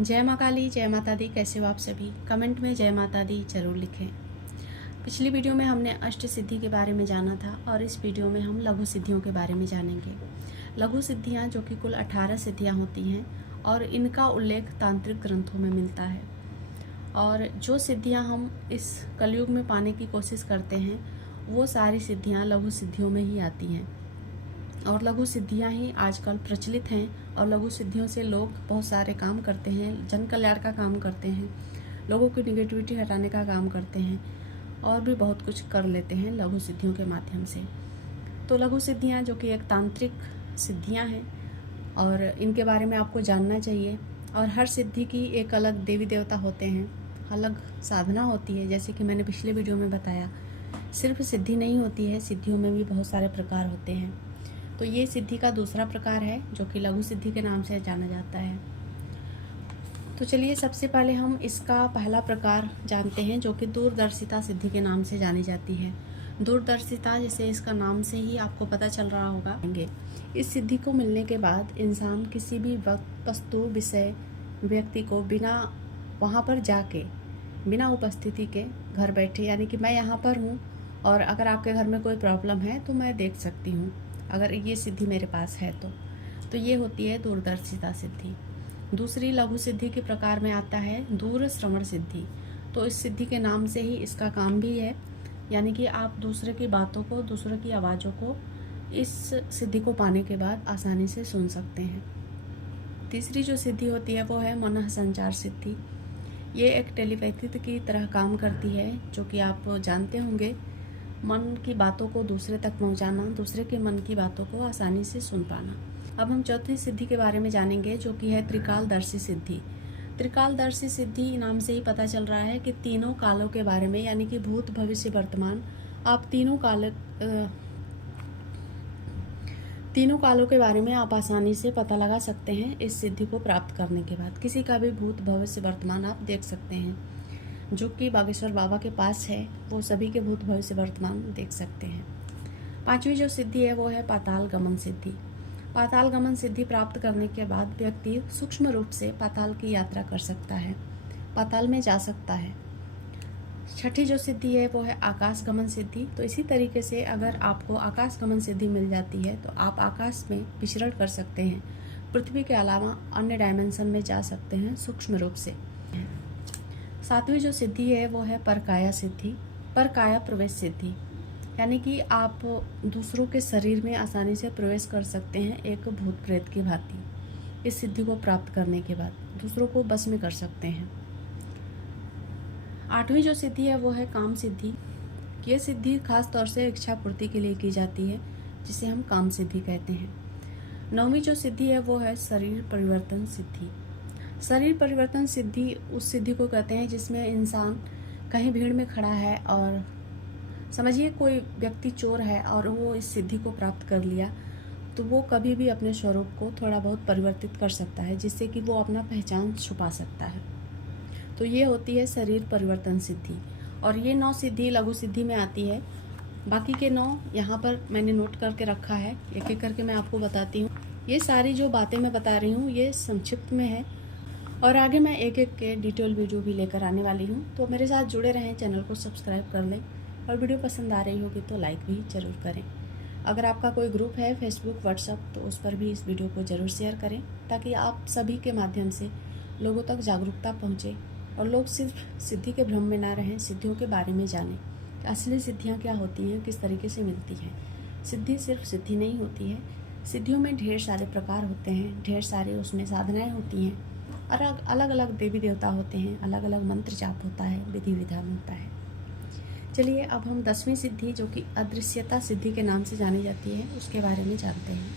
जय माँ काली, जय माता दी। कैसे हो आप सभी? कमेंट में जय माता दी जरूर लिखें। पिछली वीडियो में हमने अष्ट सिद्धि के बारे में जाना था और इस वीडियो में हम लघु सिद्धियों के बारे में जानेंगे। लघु सिद्धियाँ जो कि कुल 18 सिद्धियाँ होती हैं और इनका उल्लेख तांत्रिक ग्रंथों में मिलता है। और जो सिद्धियाँ हम इस कलयुग में पाने की कोशिश करते हैं वो सारी सिद्धियाँ लघु सिद्धियों में ही आती हैं और लघु सिद्धियाँ ही आजकल प्रचलित हैं। और लघु सिद्धियों से लोग बहुत सारे काम करते हैं, जन कल्याण का काम करते हैं, लोगों की निगेटिविटी हटाने का काम करते हैं और भी बहुत कुछ कर लेते हैं लघु सिद्धियों के माध्यम से। तो लघु सिद्धियाँ जो कि एक तांत्रिक सिद्धियाँ हैं और इनके बारे में आपको जानना चाहिए। और हर सिद्धि की एक अलग देवी देवता होते हैं, अलग साधना होती है। जैसे कि मैंने पिछले वीडियो में बताया, सिर्फ सिद्धि नहीं होती है, सिद्धियों में भी बहुत सारे प्रकार होते हैं। तो ये सिद्धि का दूसरा प्रकार है जो कि लघु सिद्धि के नाम से जाना जाता है। तो चलिए सबसे पहले हम इसका पहला प्रकार जानते हैं जो कि दूरदर्शिता सिद्धि के नाम से जानी जाती है। दूरदर्शिता, जैसे इसका नाम से ही आपको पता चल रहा होगा, इस सिद्धि को मिलने के बाद इंसान किसी भी वक्त, वस्तु, विषय, व्यक्ति को बिना वहाँ पर जाके, बिना उपस्थिति के घर बैठे, यानी कि मैं यहाँ पर हूँ और अगर आपके घर में कोई प्रॉब्लम है तो मैं देख सकती हूँ अगर ये सिद्धि मेरे पास है तो ये होती है दूरदर्शिता सिद्धि। दूसरी लघु सिद्धि के प्रकार में आता है दूर श्रवण सिद्धि। तो इस सिद्धि के नाम से ही इसका काम भी है, यानी कि आप दूसरे की बातों को, दूसरे की आवाज़ों को इस सिद्धि को पाने के बाद आसानी से सुन सकते हैं। तीसरी जो सिद्धि होती है वो है मन संचार सिद्धि। ये एक टेलीपैथी की तरह काम करती है, जो कि आप जानते होंगे, मन की बातों को दूसरे तक पहुंचाना, दूसरे के मन की बातों को आसानी से सुन पाना। अब हम चौथी सिद्धि के बारे में जानेंगे जो कि है त्रिकालदर्शी सिद्धि। त्रिकालदर्शी सिद्धि नाम से ही पता चल रहा है कि तीनों कालों के बारे में, यानी कि भूत, भविष्य, वर्तमान, आप तीनों कालों के बारे में आप आसानी से पता लगा सकते हैं इस सिद्धि को प्राप्त करने के बाद। किसी का भी भूत, भविष्य, वर्तमान आप देख सकते हैं। जो कि बागेश्वर बाबा के पास है वो सभी के भूत, भविष्य, वर्तमान देख सकते हैं। पांचवी जो सिद्धि है वो है पाताल गमन सिद्धि। पाताल गमन सिद्धि प्राप्त करने के बाद व्यक्ति सूक्ष्म रूप से पाताल की यात्रा कर सकता है, पाताल में जा सकता है। छठी जो सिद्धि है वो है आकाश गमन सिद्धि। तो इसी तरीके से अगर आपको आकाश गमन सिद्धि मिल जाती है तो आप आकाश में विचरण कर सकते हैं, पृथ्वी के अलावा अन्य डायमेंशन में जा सकते हैं सूक्ष्म रूप से। सातवीं जो सिद्धि है वो है परकाया सिद्धि, परकाया प्रवेश सिद्धि, यानी कि आप दूसरों के शरीर में आसानी से प्रवेश कर सकते हैं एक भूत प्रेत की भांति। इस सिद्धि को प्राप्त करने के बाद दूसरों को बस में कर सकते हैं। आठवीं जो सिद्धि है वो है काम सिद्धि। ये सिद्धि खास तौर से इच्छा पूर्ति के लिए की जाती है, जिसे हम काम सिद्धि कहते हैं। नौवीं जो सिद्धि है वो है शरीर परिवर्तन सिद्धि। शरीर परिवर्तन सिद्धि उस सिद्धि को कहते हैं जिसमें इंसान कहीं भीड़ में खड़ा है और समझिए कोई व्यक्ति चोर है और वो इस सिद्धि को प्राप्त कर लिया, तो वो कभी भी अपने स्वरूप को थोड़ा बहुत परिवर्तित कर सकता है, जिससे कि वो अपना पहचान छुपा सकता है। तो ये होती है शरीर परिवर्तन सिद्धि। और ये 9 सिद्धि लघु सिद्धि में आती है। बाकी के 9 यहाँ पर मैंने नोट करके रखा है, एक एक करके मैं आपको बताती हूँ। ये सारी जो बातें मैं बता रही हूँ ये संक्षिप्त में है और आगे मैं एक एक के डिटेल वीडियो भी लेकर आने वाली हूँ। तो मेरे साथ जुड़े रहें, चैनल को सब्सक्राइब कर लें और वीडियो पसंद आ रही होगी तो लाइक भी ज़रूर करें। अगर आपका कोई ग्रुप है फेसबुक, व्हाट्सएप, तो उस पर भी इस वीडियो को ज़रूर शेयर करें, ताकि आप सभी के माध्यम से लोगों तक जागरूकता पहुँचे और लोग सिर्फ सिद्धि के भ्रम में ना रहें, सिद्धियों के बारे में जानें कि असली सिद्धियाँ क्या होती हैं, किस तरीके से मिलती हैं। सिद्धि सिर्फ सिद्धि नहीं होती है, सिद्धियों में ढेर सारे प्रकार होते हैं, ढेर सारे उसमें साधनाएँ होती हैं, अलग अलग देवी देवता होते हैं, अलग अलग मंत्र जाप होता है, विधि विधान होता है। चलिए अब हम 10वीं सिद्धि जो कि अदृश्यता सिद्धि के नाम से जानी जाती है उसके बारे में जानते हैं।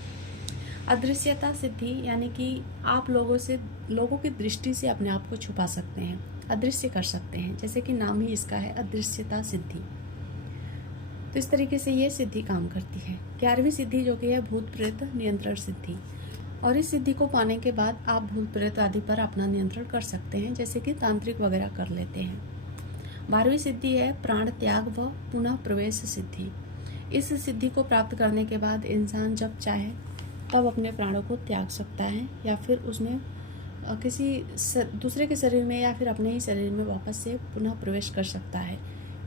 अदृश्यता सिद्धि यानी कि आप लोगों की दृष्टि से अपने आप को छुपा सकते हैं, अदृश्य कर सकते हैं, जैसे कि नाम ही इसका है अदृश्यता सिद्धि। तो इस तरीके से ये सिद्धि काम करती है। 11वीं सिद्धि जो कि है भूत प्रेत नियंत्रण सिद्धि। और इस सिद्धि को पाने के बाद आप भूत प्रेत आदि पर अपना नियंत्रण कर सकते हैं, जैसे कि तांत्रिक वगैरह कर लेते हैं। 12वीं सिद्धि है प्राण त्याग व पुनः प्रवेश सिद्धि। इस सिद्धि को प्राप्त करने के बाद इंसान जब चाहे तब अपने प्राणों को त्याग सकता है या फिर उसमें दूसरे के शरीर में या फिर अपने ही शरीर में वापस से पुनः प्रवेश कर सकता है।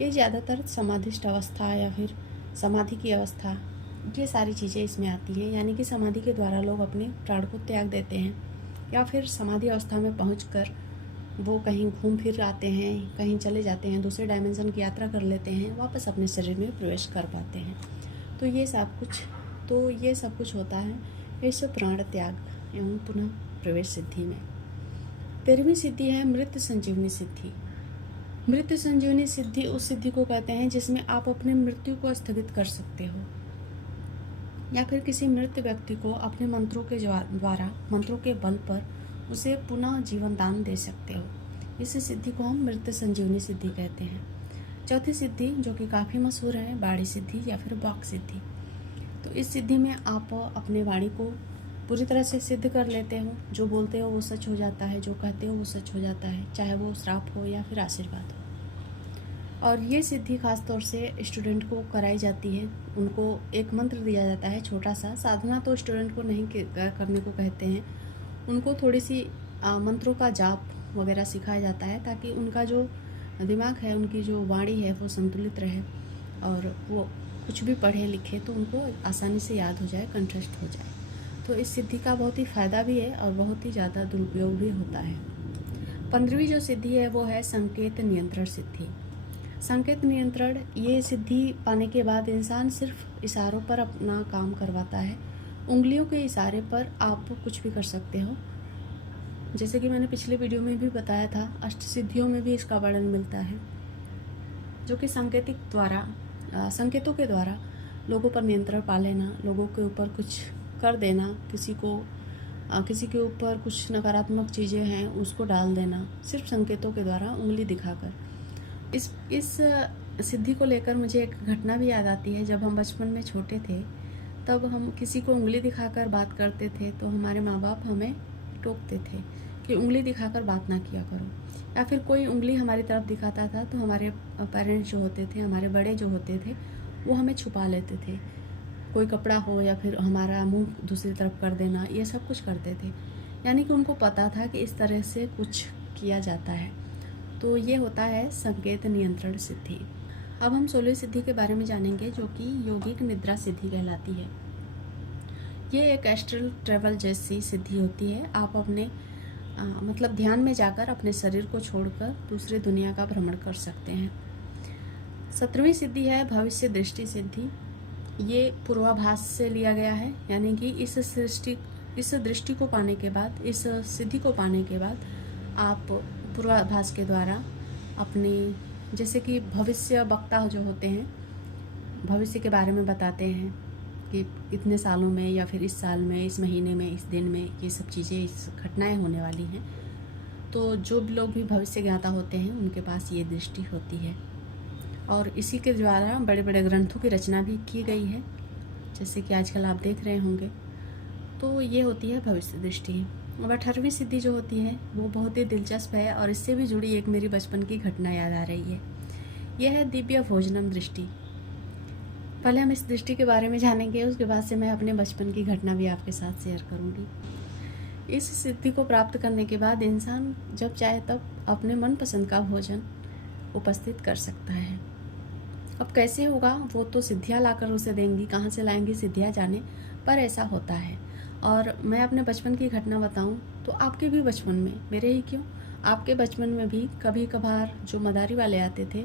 ये ज़्यादातर समाधिष्ट अवस्था या फिर समाधि की अवस्था, ये सारी चीज़ें इसमें आती हैं। यानी कि समाधि के द्वारा लोग अपने प्राण को त्याग देते हैं, या फिर समाधि अवस्था में पहुंचकर वो कहीं घूम फिर आते हैं, कहीं चले जाते हैं, दूसरे डायमेंशन की यात्रा कर लेते हैं, वापस अपने शरीर में प्रवेश कर पाते हैं। तो ये सब कुछ होता है इस प्राण त्याग एवं पुनः प्रवेश सिद्धि में। 13वीं सिद्धि है मृत संजीवनी सिद्धि। मृत संजीवनी सिद्धि उस सिद्धि को कहते हैं जिसमें आप अपने मृत्यु को स्थगित कर सकते हो, या फिर किसी मृत व्यक्ति को अपने मंत्रों के बल पर उसे पुनः जीवन दान दे सकते हो। इस सिद्धि को हम मृत संजीवनी सिद्धि कहते हैं। चौथी सिद्धि जो कि काफ़ी मशहूर है, वाणी सिद्धि या फिर वाक सिद्धि। तो इस सिद्धि में आप अपने वाणी को पूरी तरह से सिद्ध कर लेते हो, जो बोलते हो वो सच हो जाता है, जो कहते हो वो सच हो जाता है, चाहे वो श्राप हो या फिर आशीर्वाद हो। और ये सिद्धि खास तौर से स्टूडेंट को कराई जाती है। उनको एक मंत्र दिया जाता है छोटा सा, साधना तो स्टूडेंट को नहीं करने को कहते हैं, उनको थोड़ी सी मंत्रों का जाप वगैरह सिखाया जाता है, ताकि उनका जो दिमाग है, उनकी जो वाणी है वो संतुलित रहे और वो कुछ भी पढ़े लिखे तो उनको आसानी से याद हो जाए, कंठस्थ हो जाए। तो इस सिद्धि का बहुत ही फ़ायदा भी है और बहुत ही ज़्यादा दुरुपयोग भी होता है। 15वीं जो सिद्धि है वो है संकेत नियंत्रण सिद्धि। संकेत नियंत्रण, ये सिद्धि पाने के बाद इंसान सिर्फ इशारों पर अपना काम करवाता है। उंगलियों के इशारे पर आप कुछ भी कर सकते हो। जैसे कि मैंने पिछले वीडियो में भी बताया था, अष्ट सिद्धियों में भी इसका वर्णन मिलता है, जो कि संकेतों के द्वारा लोगों पर नियंत्रण पा लेना, लोगों के ऊपर कुछ कर देना, किसी के ऊपर कुछ नकारात्मक चीज़ें हैं उसको डाल देना, सिर्फ संकेतों के द्वारा उंगली दिखाकर। इस सिद्धि को लेकर मुझे एक घटना भी याद आती है। जब हम बचपन में छोटे थे तब हम किसी को उंगली दिखाकर बात करते थे तो हमारे माँ बाप हमें टोकते थे कि उंगली दिखाकर बात ना किया करो, या फिर कोई उंगली हमारी तरफ दिखाता था तो हमारे पेरेंट्स जो होते थे, हमारे बड़े जो होते थे, वो हमें छुपा लेते थे। कोई कपड़ा हो या फिर हमारा मुंह दूसरी तरफ कर देना, ये सब कुछ करते थे। यानी कि उनको पता था कि इस तरह से कुछ किया जाता है। तो ये होता है संकेत नियंत्रण सिद्धि। अब हम 16वीं सिद्धि के बारे में जानेंगे, जो कि योगिक निद्रा सिद्धि कहलाती है। ये एक एस्ट्रल ट्रैवल जैसी सिद्धि होती है। आप अपने मतलब ध्यान में जाकर अपने शरीर को छोड़कर दूसरी दुनिया का भ्रमण कर सकते हैं। 17वीं सिद्धि है भविष्य दृष्टि सिद्धि। ये पूर्वाभास से लिया गया है, यानी कि इस दृष्टि को पाने के बाद, इस सिद्धि को पाने के बाद आप पूर्वाभास के द्वारा अपनी, जैसे कि भविष्य वक्ता जो होते हैं, भविष्य के बारे में बताते हैं कि इतने सालों में या फिर इस साल में, इस महीने में, इस दिन में ये सब चीज़ें, इस घटनाएं होने वाली हैं। तो जो भी लोग भी भविष्य ज्ञाता होते हैं उनके पास ये दृष्टि होती है, और इसी के द्वारा बड़े बड़े ग्रंथों की रचना भी की गई है, जैसे कि आजकल आप देख रहे होंगे। तो ये होती है भविष्य दृष्टि। अब 18वीं सिद्धि जो होती है वो बहुत ही दिलचस्प है, और इससे भी जुड़ी एक मेरी बचपन की घटना याद आ रही है। यह है दिव्य भोजनम दृष्टि। पहले हम इस दृष्टि के बारे में जानेंगे, उसके बाद से मैं अपने बचपन की घटना भी आपके साथ शेयर करूंगी। इस सिद्धि को प्राप्त करने के बाद इंसान जब चाहे तब अपने मनपसंद का भोजन उपस्थित कर सकता है। अब कैसे होगा वो तो सिद्धियाँ लाकर उसे देंगी, कहाँ से लाएंगी सिद्धियाँ जाने, पर ऐसा होता है। और मैं अपने बचपन की घटना बताऊं तो आपके भी बचपन में, मेरे ही क्यों, आपके बचपन में भी कभी कभार जो मदारी वाले आते थे,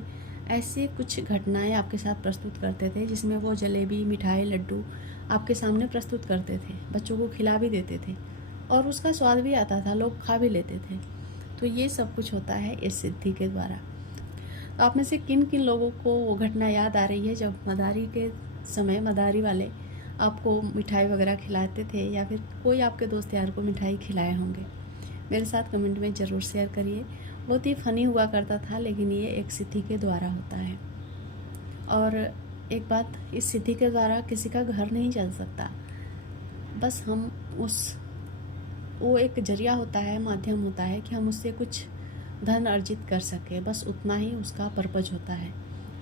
ऐसे कुछ घटनाएं आपके साथ प्रस्तुत करते थे, जिसमें वो जलेबी, मिठाई, लड्डू आपके सामने प्रस्तुत करते थे, बच्चों को खिला भी देते थे, और उसका स्वाद भी आता था, लोग खा भी लेते थे। तो ये सब कुछ होता है इस सिद्धि के द्वारा। तो आप में से किन किन लोगों को वो घटना याद आ रही है जब मदारी के समय मदारी वाले आपको मिठाई वगैरह खिलाते थे, या फिर कोई आपके दोस्त यार को मिठाई खिलाए होंगे? मेरे साथ कमेंट में ज़रूर शेयर करिए। बहुत ही फ़नी हुआ करता था, लेकिन ये एक सिद्धि के द्वारा होता है। और एक बात, इस सिद्धि के द्वारा किसी का घर नहीं चल सकता, बस हम वो एक जरिया होता है, माध्यम होता है कि हम उससे कुछ धन अर्जित कर सके, बस उतना ही उसका पर्पज होता है।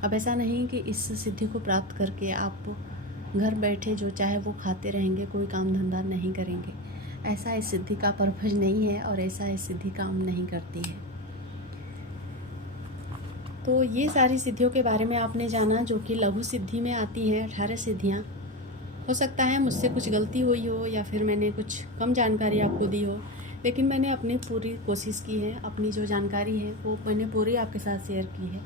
अब ऐसा नहीं कि इस सिद्धि को प्राप्त करके आप घर बैठे जो चाहे वो खाते रहेंगे, कोई काम धंधा नहीं करेंगे। ऐसा इस सिद्धि का पर्पज नहीं है और ऐसा इस सिद्धि काम नहीं करती है। तो ये सारी सिद्धियों के बारे में आपने जाना जो कि लघु सिद्धि में आती हैं, 18 सिद्धियाँ। हो सकता है मुझसे कुछ गलती हुई हो या फिर मैंने कुछ कम जानकारी आपको दी हो, लेकिन मैंने अपनी पूरी कोशिश की है, अपनी जो जानकारी है वो मैंने पूरी आपके साथ शेयर की है।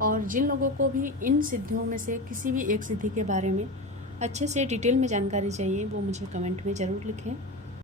और जिन लोगों को भी इन सिद्धियों में से किसी भी एक सिद्धि के बारे में अच्छे से डिटेल में जानकारी चाहिए वो मुझे कमेंट में ज़रूर लिखें।